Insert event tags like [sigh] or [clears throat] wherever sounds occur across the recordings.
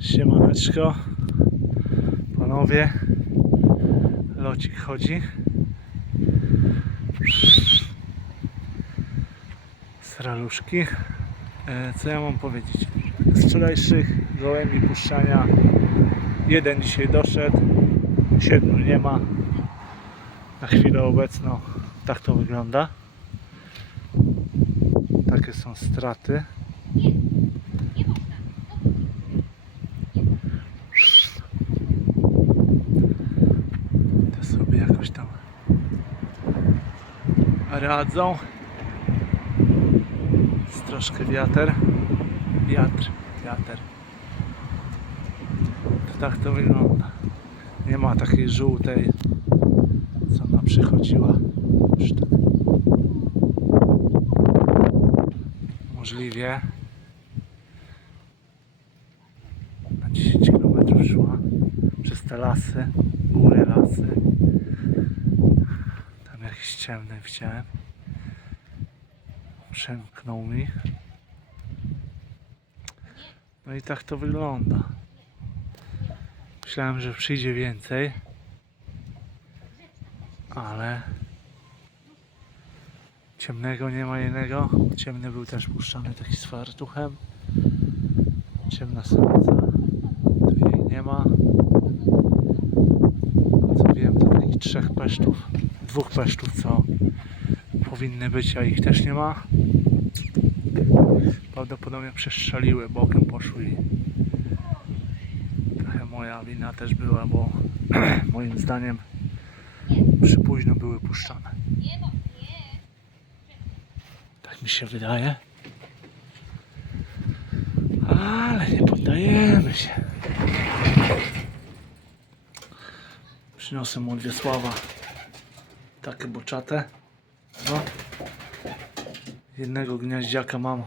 Siemaneczko. Panowie. Locik chodzi. Sraluszki. E, Co ja mam powiedzieć? Z wczorajszych gołębi puszczania jeden dzisiaj doszedł, siedmiu nie ma. Na chwilę obecną tak to wygląda. Takie są straty. Te sobie jakoś tam radzą. Jest troszkę wiatr. Wiatr, wiatr. To tak to wygląda. Nie ma takiej żółtej, co ona przychodziła. Już tak. Możliwie na 10 km szła przez te lasy, góry, lasy. Ciemny widziałem. Przemknął mi. No i tak to wygląda. Myślałem, że przyjdzie więcej. Ale ciemnego nie ma jednego. Ciemny był też puszczany taki z fartuchem. Ciemna samica. Tu jej nie ma. Co wiem, to takich trzech peszczów. Dwóch peszczów, co powinny być, a ich też nie ma. Prawdopodobnie przestrzeliły, bokiem poszły i trochę moja wina też była, bo [clears throat] moim zdaniem przy późno były puszczane. Tak mi się wydaje. Ale nie poddajemy się. Przyniosę mu od Wiesława takie boczate. No. Jednego gniaździaka mam.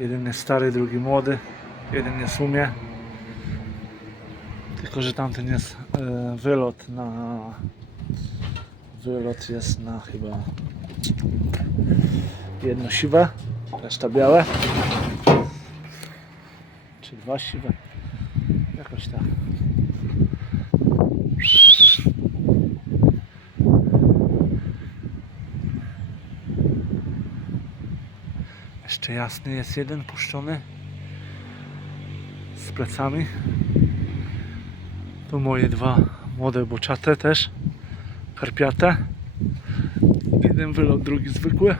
Jeden jest stary, drugi młody. Jeden jest w sumie. Tylko, że tamten jest e, wylot na... Wylot jest na chyba jedno siwe, reszta białe. Czy dwa siwe. Jakoś tak. Jeszcze jasny jest jeden puszczony z plecami. Tu moje dwa młode boczate też, karpiate. Jeden wylot, drugi zwykły.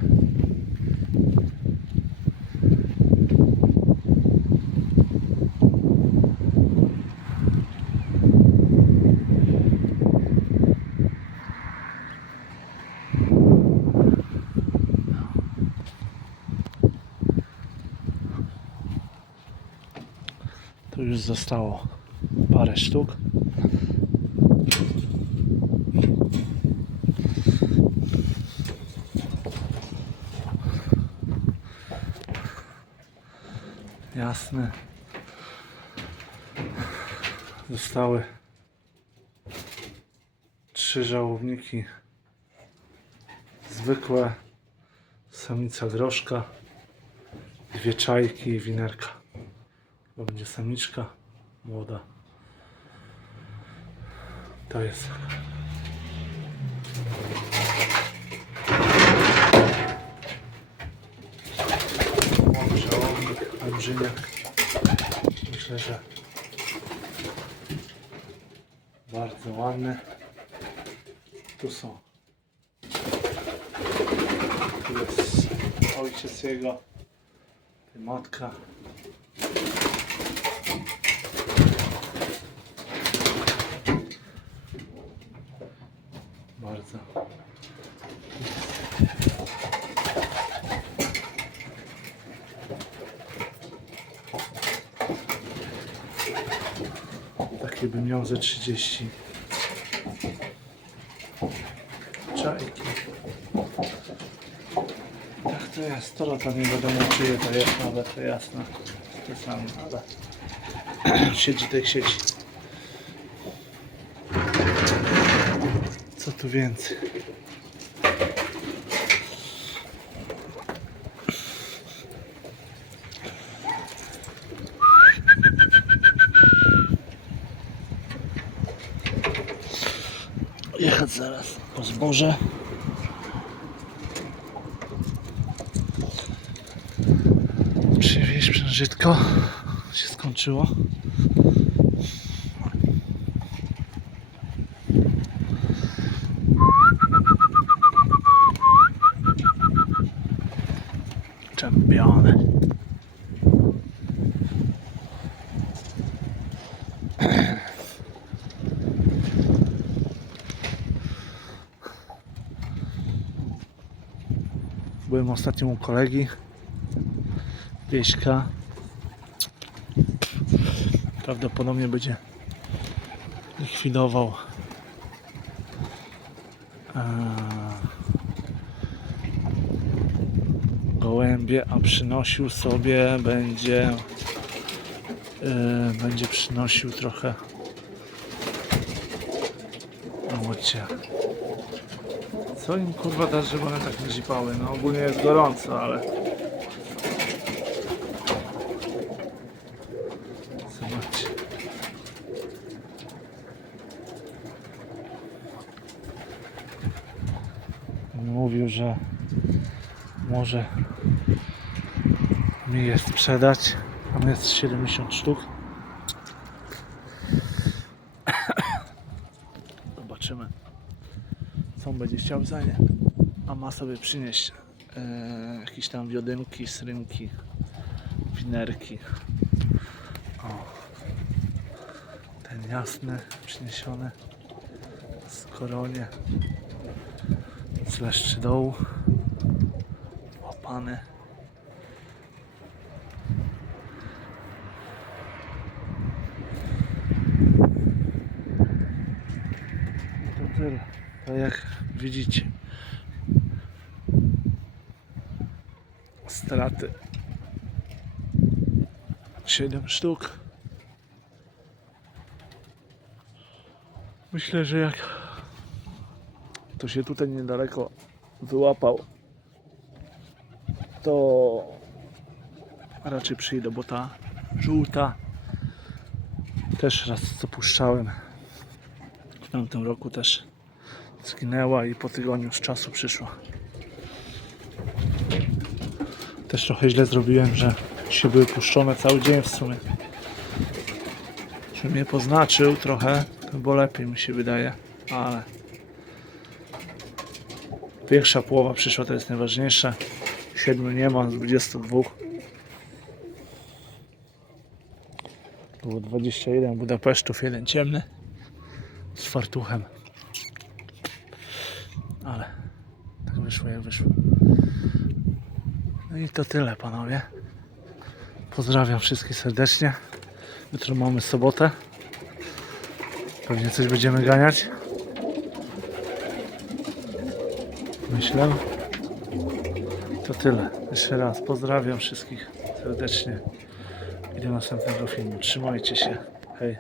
Tu już zostało parę sztuk. Jasne. Zostały trzy żałowniki. Zwykłe, samica groszka, dwie czajki i winerka. To będzie samiczka młoda. To jest. Żałobnik, olbrzymiak. Myślę, że bardzo ładny. Tu są. Tu jest ojciec jego, matka. Bardzo. Takie bym miał ze 30. Czajki. Tak to jest. To to nie wiadomo czyje to jest, ale to jasne. To samo, ale [clears throat] siedzi tak siedzi. Co tu więcej? Jechać zaraz po zboże. Przywieźć przężytko. Się skończyło. Byłem ostatnio u kolegi Wieśka. Prawdopodobnie będzie likwidował eee, gołębie, a przynosił sobie będzie eee, będzie przynosił trochę owocie. Co im kurwa dasz, żeby one tak nie zipały? No ogólnie jest gorąco, ale... Zobaczcie. Mówił, że może mi je sprzedać. Tam jest 70 sztuk. Zobaczymy co on będzie chciał za nie. A ma sobie przynieść e, jakieś tam wiodynki, srynki, winerki. O. Ten jasny przyniesiony z koronie z dołu łapany. To tyle. To jak widzicie. Straty. 7 sztuk. Myślę, że jak to się tutaj niedaleko wyłapał to raczej przyjdę, bo ta żółta też raz co puszczałem. W tamtym roku też zginęła i po tygodniu z czasu przyszła. Też trochę źle zrobiłem, że się były puszczone cały dzień w sumie. Żebym je poznaczył trochę, było lepiej mi się wydaje, ale pierwsza połowa przyszła, to jest najważniejsze. Siedmiu nie ma z 22. Było 21 Budapesztów, jeden ciemny z fartuchem. Ale tak wyszło jak wyszło. No i to tyle panowie. Pozdrawiam wszystkich serdecznie. Jutro mamy sobotę. Pewnie coś będziemy ganiać. Myślę. To tyle. Jeszcze raz pozdrawiam wszystkich serdecznie. I do następnego filmu. Trzymajcie się. Hej.